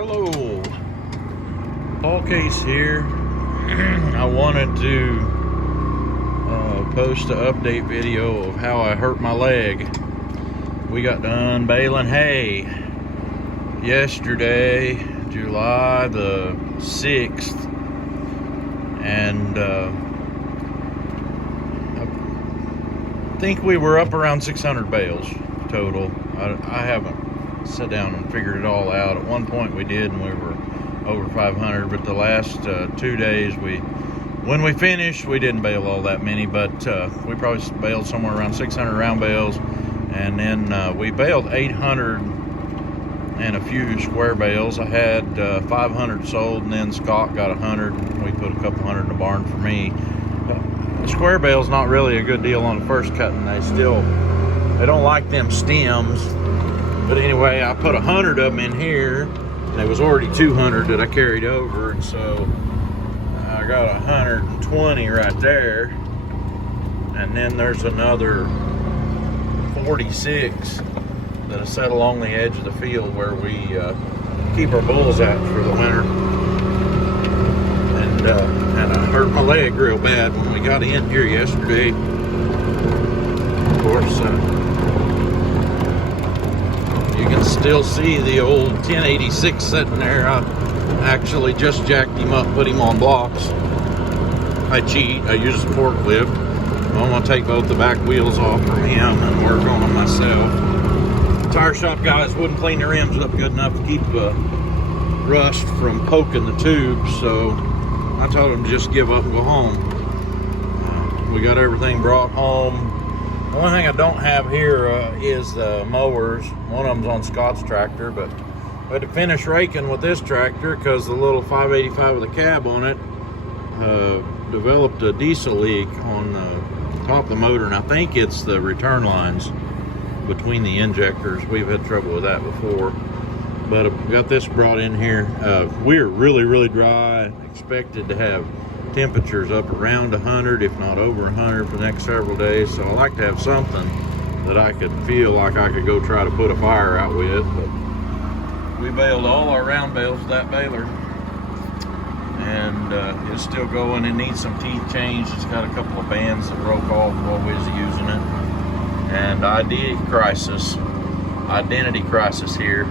Hello, Paul Case here. I wanted to post an update video of how I hurt my leg. We got done baling hay yesterday, July the 6th, and I think we were up around 600 bales total. I haven't sat down and figured it all out. At one point we did, and we were over 500, but the last 2 days when we finished, we didn't bale all that many, but we probably baled somewhere around 600 round bales, and then we baled 800 and a few square bales. I had 500 sold, and then Scott got 100. We put a couple hundred in the barn for me. The square bale's not really a good deal on the first cutting. They don't like them stems. But anyway, I put 100 of them in here, and there was already 200 that I carried over, and so I got 120 right there. And then there's another 46 that I set along the edge of the field where we keep our bulls at for the winter. And I hurt my leg real bad when we got in here yesterday. Of course, you can still see the old 1086 sitting there. I actually just jacked him up, put him on blocks. I cheat, I use a forklift. I'm gonna take both the back wheels off from him and work on them myself. The tire shop guys wouldn't clean their rims up good enough to keep rust from poking the tubes, so I told them to just give up and go home. We got everything brought home. The only thing I don't have here is the mowers. One of them's on Scott's tractor, but we had to finish raking with this tractor because the little 585 with a cab on it developed a diesel leak on the top of the motor, and I think it's the return lines between the injectors. We've had trouble with that before, but I've got this brought in here. We're really dry. Expected to have temperatures up around 100, if not over 100 for the next several days, so I like to have something that I could feel like I could go try to put a fire out with. But we baled all our round bales with that baler, and it's still going. It needs some teeth changed. It's got a couple of bands that broke off while we was using it. And identity crisis here.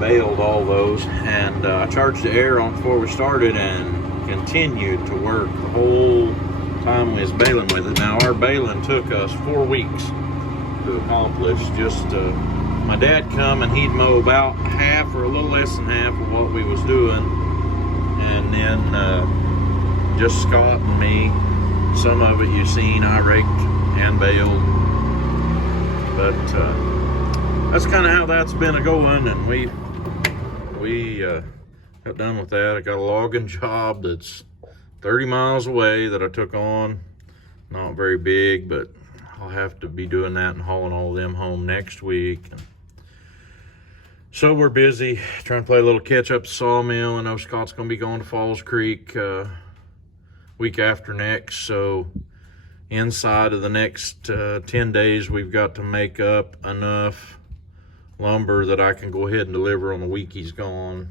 Baled all those, and I charged the air on before we started and continued to work the whole time we was baling with it. Now, our baling took us 4 weeks to accomplish. Just my dad come and he'd mow about half or a little less than half of what we was doing, and then just Scott and me. Some of it you've seen, I raked and baled, but that's kind of how that's been a-going, and we got done with that. I got a logging job that's 30 miles away that I took on. Not very big, but I'll have to be doing that and hauling all of them home next week. And so we're busy trying to play a little catch up sawmill. I know Scott's gonna be going to Falls Creek week after next, so inside of the next 10 days we've got to make up enough lumber that I can go ahead and deliver on the week he's gone.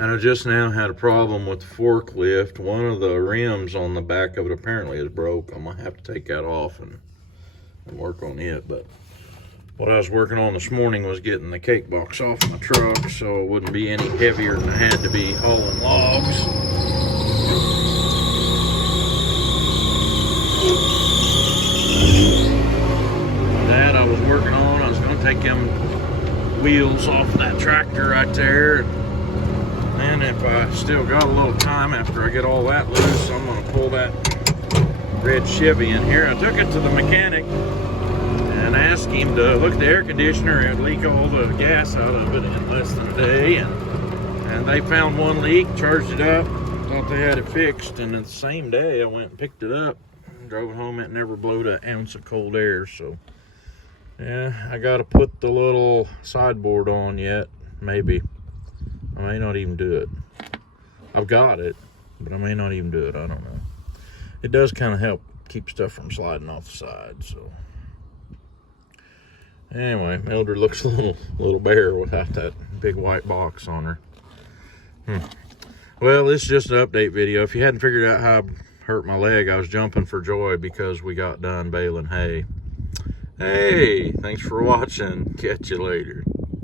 And I just now had a problem with the forklift. One of the rims on the back of it apparently is broke. I'm gonna have to take that off and work on it. But what I was working on this morning was getting the cake box off my truck so it wouldn't be any heavier than I had to be hauling logs. That I was working on. I was gonna take them wheels off that tractor right there. And if I still got a little time after I get all that loose, I'm gonna pull that red Chevy in here. I took it to the mechanic and asked him to look at the air conditioner. It would leak all the gas out of it in less than a day, and they found one leak, charged it up, thought they had it fixed, and the same day I went and picked it up and drove it home. It never blew an ounce of cold air. So yeah, I gotta put the little sideboard on yet. Maybe I may not even do it. I've got it, but I may not even do it. I don't know. It does kind of help keep stuff from sliding off the side. So anyway, Mildred looks a little bare without that big white box on her. Well, this is just an update video. If you hadn't figured out how I hurt my leg, I was jumping for joy because we got done baling hay. Hey, thanks for watching. Catch you later.